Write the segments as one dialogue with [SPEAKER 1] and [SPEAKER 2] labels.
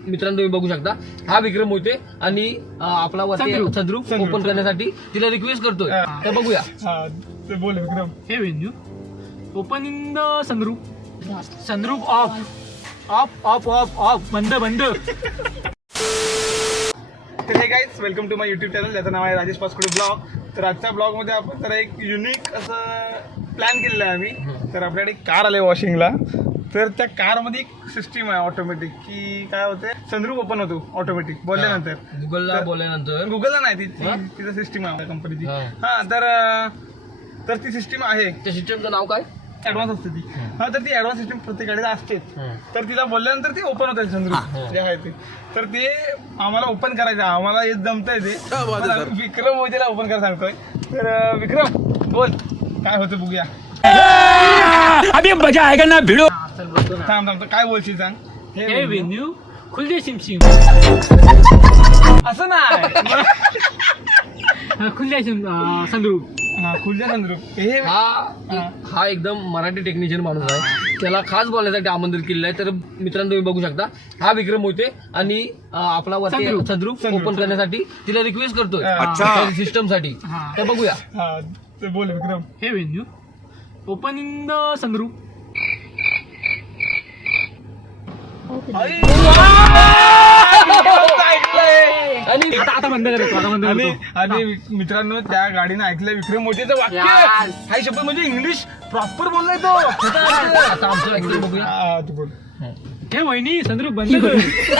[SPEAKER 1] मित्रांनो तुम्ही बघू शकता हा विक्रम मोहिते आणि आपला वरती सनरूफ ओपन करण्यासाठी तिला रिक्वेस्ट करतोय. तर बघूया.
[SPEAKER 2] बोल Vikram.
[SPEAKER 3] Hey Venue open in the sunroof off बंद.
[SPEAKER 2] तर हे guys welcome to my YouTube channel, ज्याचं नाव आहे राजेश पासकुडे ब्लॉग. तर आजच्या ब्लॉगमध्ये आपण तर एक युनिक असं प्लॅन केलेलं आहे आम्ही. तर आपल्याकडे कार आले वॉशिंगला. तर त्या कारमध्ये एक सिस्टीम आहे ऑटोमॅटिक, की काय होते सनरूफ ओपन होतो ऑटोमॅटिक बोलल्यानंतर.
[SPEAKER 1] गुगलला बोलल्यानंतर
[SPEAKER 2] गुगलला नाही, तिचं सिस्टीम आहे कंपनीची. हा तर ती सिस्टीम आहे.
[SPEAKER 1] त्या सिस्टमचं नाव काय?
[SPEAKER 2] ऍडव्हान्स असते ती. हा, तर ती ऍडव्हान्स सिस्टीम प्रत्येकाकडे असतेच. तर तिला बोलल्यानंतर ती ओपन होते सनरूफ जे आहे ते. तर ते आम्हाला ओपन करायचं, आम्हाला हे जमतंय ते. विक्रम मोदीला ओपन करायला सांगतोय. तर विक्रम बोल काय होतं बघूया.
[SPEAKER 3] अभी मजा आएगा ना भिडो.
[SPEAKER 2] थांब काय बोलशील सांग.
[SPEAKER 3] हे वेन्यू खुलदे सिमसिम.
[SPEAKER 2] असं नाही.
[SPEAKER 3] खुलदे सनरूफ.
[SPEAKER 2] हा, खुल्या सनरूफ. हे
[SPEAKER 1] हा एकदम मराठी टेक्निशियन माणूस आहे. त्याला खास बोलण्यासाठी आमंत्रित केलेलं आहे. तर मित्रांनो तुम्ही बघू शकता हा विक्रम मोहिते आणि आपला वरती सनरूफ ओपन करण्यासाठी तिला रिक्वेस्ट करतोय सिस्टम साठी. तर बघूया.
[SPEAKER 2] हा, ते बोल Vikram.
[SPEAKER 3] Hey Venue open in the sunroof.
[SPEAKER 1] आणि
[SPEAKER 3] आता बंद करायचं.
[SPEAKER 2] आणि मित्रांनो त्या गाडीनं ऐकलं विक्रम मोठेचं वाक्य. हा शब्द म्हणजे इंग्लिश प्रॉपर बोललाय तो.
[SPEAKER 1] आता आमचं ऍक्च्युअली बघूया.
[SPEAKER 2] हा, तू बोल.
[SPEAKER 3] हे वहिनी सनरूफ बंद कर.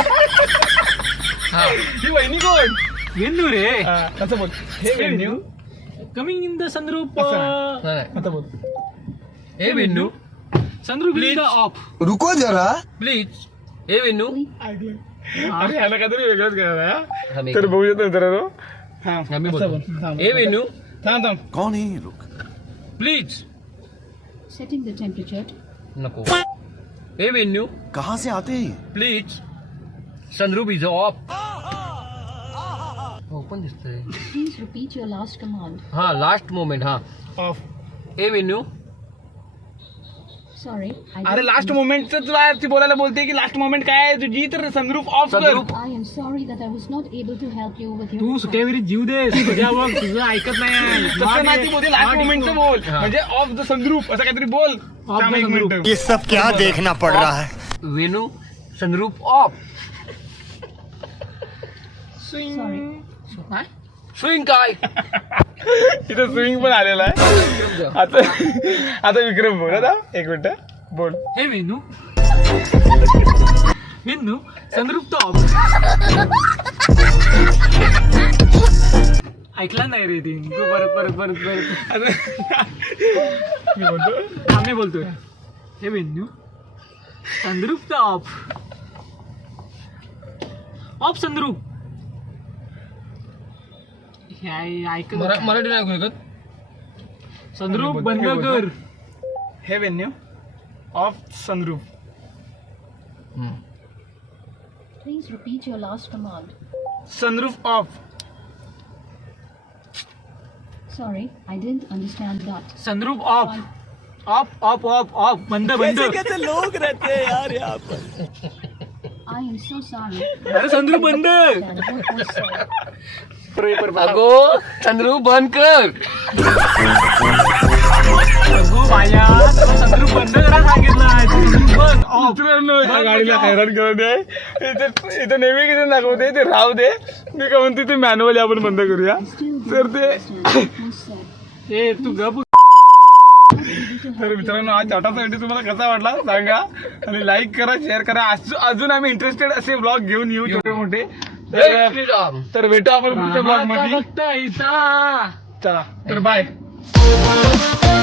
[SPEAKER 2] ही वहिनी कोण?
[SPEAKER 3] वेन्यू रे.
[SPEAKER 2] असं बोल. Hey Venue
[SPEAKER 3] coming in the sunroof.
[SPEAKER 2] आता बोल.
[SPEAKER 1] Hey Venue
[SPEAKER 3] sunroof in the off.
[SPEAKER 4] रुको जरा.
[SPEAKER 1] प्लीज. हे वेन्यू
[SPEAKER 2] ऐकलं. अरे ह्याला काहीतरी वेगळंच करायला.
[SPEAKER 1] हा, मी
[SPEAKER 2] तर बघूया मित्रांनो.
[SPEAKER 1] आम्ही बोलतो. हे वेन्यू
[SPEAKER 2] थांब.
[SPEAKER 4] कौन है ये लोग?
[SPEAKER 1] प्लीज.
[SPEAKER 5] Setting the temperature.
[SPEAKER 1] नको. हे वेन्यू
[SPEAKER 4] कहाँ से आते हैं ये?
[SPEAKER 1] Please. Sunroof is off. Open दिसतंय.
[SPEAKER 5] Please repeat your last command.
[SPEAKER 1] हा लास्ट मोमेंट. हा
[SPEAKER 2] off.
[SPEAKER 1] Hey Venue.
[SPEAKER 5] Sorry, I
[SPEAKER 2] अरे
[SPEAKER 5] didn't
[SPEAKER 2] लास्ट मोमेंटच ती बोलायला बोलते की लास्ट मोमेंट काय आहे तुझी. तर सनरूफ ऑफ कर.
[SPEAKER 1] Sunroof.
[SPEAKER 5] I am sorry that I was not able to help you with your
[SPEAKER 3] तू
[SPEAKER 5] request.
[SPEAKER 3] सुट्यावरी जीव दे. तुझ्या बघ तुझं ऐकत नाही.
[SPEAKER 2] तसं नाही, ती बोलते लास्ट मोमेंटचं बोल. म्हणजे ऑफ द सनरूफ असं काहीतरी बोल. थांब एक मिनिट.
[SPEAKER 4] ये सब क्या देखना पड़ रहा है?
[SPEAKER 1] Venue sunroof off.
[SPEAKER 5] Sorry.
[SPEAKER 1] Swing काय?
[SPEAKER 2] इथं स्विंग पण आलेला आहे. आता विक्रम बोल. आता एक मिनिट बोल.
[SPEAKER 3] हे वेन्यू सनरूफ तो ऑफ. ऐकला नाही रे ती. तू परत
[SPEAKER 2] मी बोलतो.
[SPEAKER 3] आम्ही बोलतोय. हे वेन्यू सनरूफ तो ऑफ सनरूफ. ऐकलं
[SPEAKER 1] मराठी नाही ऐकू शकत.
[SPEAKER 3] सनरूफ बंद कर.
[SPEAKER 2] Hey Venue off sunroof.
[SPEAKER 5] Please repeat your last command.
[SPEAKER 2] Sunroof off.
[SPEAKER 5] Sorry, I didn't understand that.
[SPEAKER 3] Sunroof off बंद.
[SPEAKER 4] कैसे लोग रहते हैं यार यहाँ पर?
[SPEAKER 5] I am so sorry.
[SPEAKER 3] अरे सनरूफ बंद.
[SPEAKER 5] What was said?
[SPEAKER 1] अगो सनरूफ बंद कर.
[SPEAKER 3] अगो बाया सनरूफ बंद करा सांगितलं.
[SPEAKER 2] मित्रांनो या गाडीला हैराण करत आहे. इथं नेव्हिगेशन दाखवते ते राहू दे. मी काय म्हणते ते मॅन्युअली आपण बंद करूया.
[SPEAKER 5] Still
[SPEAKER 2] तर
[SPEAKER 5] didn't
[SPEAKER 2] ते
[SPEAKER 5] understand what was said.
[SPEAKER 3] ए तू गप.
[SPEAKER 2] तर मित्रांनो आज छोटासा व्हिडिओ तुम्हाला कसा वाटला सांगा. आणि लाईक करा, शेअर करा. अजून आम्ही इंटरेस्टेड असे ब्लॉग घेऊन येऊ छोटे मोठे. तर भेटू आपण पुढच्या ब्लॉग मध्ये.
[SPEAKER 3] बघता इथं.
[SPEAKER 2] चला तर बाय.